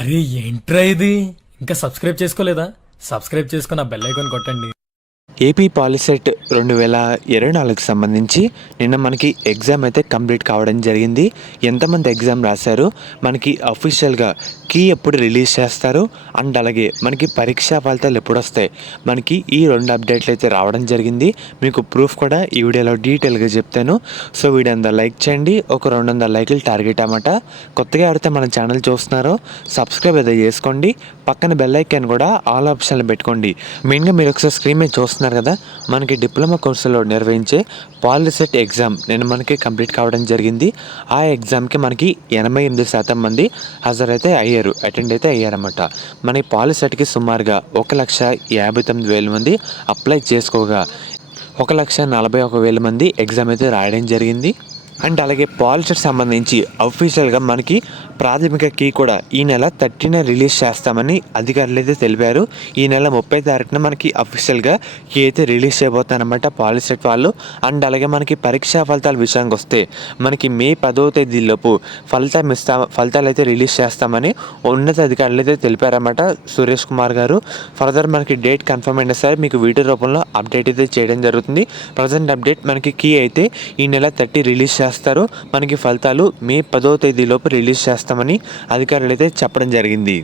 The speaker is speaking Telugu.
అరే ఏంట్రా ఇది? ఇంకా సబ్స్క్రైబ్ చేసుకోలేదా? సబ్స్క్రైబ్ చేసుకుని ఆ బెల్ ఐకాన్ కొట్టండి. ఏపీ పాలిసెట్ 2024కి సంబంధించి నిన్న మనకి ఎగ్జామ్ అయితే కంప్లీట్ కావడం జరిగింది. ఎంతమంది ఎగ్జామ్ రాశారు, మనకి అఫీషియల్గా కీ ఎప్పుడు రిలీజ్ చేస్తారు, అండ్ అలాగే మనకి పరీక్షా ఫలితాలు ఎప్పుడు వస్తాయి, మనకి ఈ 2 అప్డేట్లు అయితే రావడం జరిగింది. మీకు ప్రూఫ్ కూడా ఈ వీడియోలో డీటెయిల్గా చెప్తాను. సో వీడియో అంతా లైక్ చేయండి. ఒక 200 లైకులు టార్గెట్ అన్నమాట. కొత్తగా ఎవరైతే మన ఛానల్ చూస్తున్నారో సబ్స్క్రైబ్ అయితే చేసుకోండి. పక్కన బెల్ ఐకాన్ కూడా ఆల్ ఆప్షన్లు పెట్టుకోండి. మెయిన్గా మీరు ఒకసారి స్క్రీన్ మీద చూస్తున్నారు కదా, మనకి డిప్లొమా కోర్సులో నిర్వహించే పాలిసెట్ ఎగ్జామ్ నేను మనకి కంప్లీట్ కావడం జరిగింది. ఆ ఎగ్జామ్కి మనకి 88% మంది హాజరైతే అయ్యారు, అటెండ్ అయితే అయ్యారన్నమాట. మనకి పాలిసెట్కి సుమారుగా 1,59,000 మంది అప్లై చేసుకోగా 1,41,000 మంది ఎగ్జామ్ అయితే రాయడం జరిగింది. అండ్ అలాగే పాలిసెట్ సంబంధించి అఫీషియల్గా మనకి ప్రాథమిక కీ కూడా ఈ నెల 30న రిలీజ్ చేస్తామని అధికారులు అయితే తెలిపారు. ఈ నెల 30 తారీఖున మనకి అఫీషియల్గా కీ అయితే రిలీజ్ చేయబోతారనమాట పాలిసెట్ వాళ్ళు. అండ్ అలాగే మనకి పరీక్షా ఫలితాల విషయానికి వస్తే మనకి మే 10వ తేదీలోపు ఫలితాలు అయితే రిలీజ్ చేస్తామని ఉన్నత అధికారులు అయితే తెలిపారన్నమాట, సురేష్ కుమార్ గారు. ఫర్దర్ మనకి డేట్ కన్ఫర్మ్ అయినా సరే మీకు వీడియో రూపంలో అప్డేట్ అయితే చేయడం జరుగుతుంది. ప్రజెంట్ అప్డేట్ మనకి కీ అయితే ఈ నెల 30 రిలీజ్ చేస్తారు. మనకి ఫలితాలు మే 10వ తేదీలోపు రిలీజ్ చేస్తామని అధికారులు అయితే చెప్పడం జరిగింది.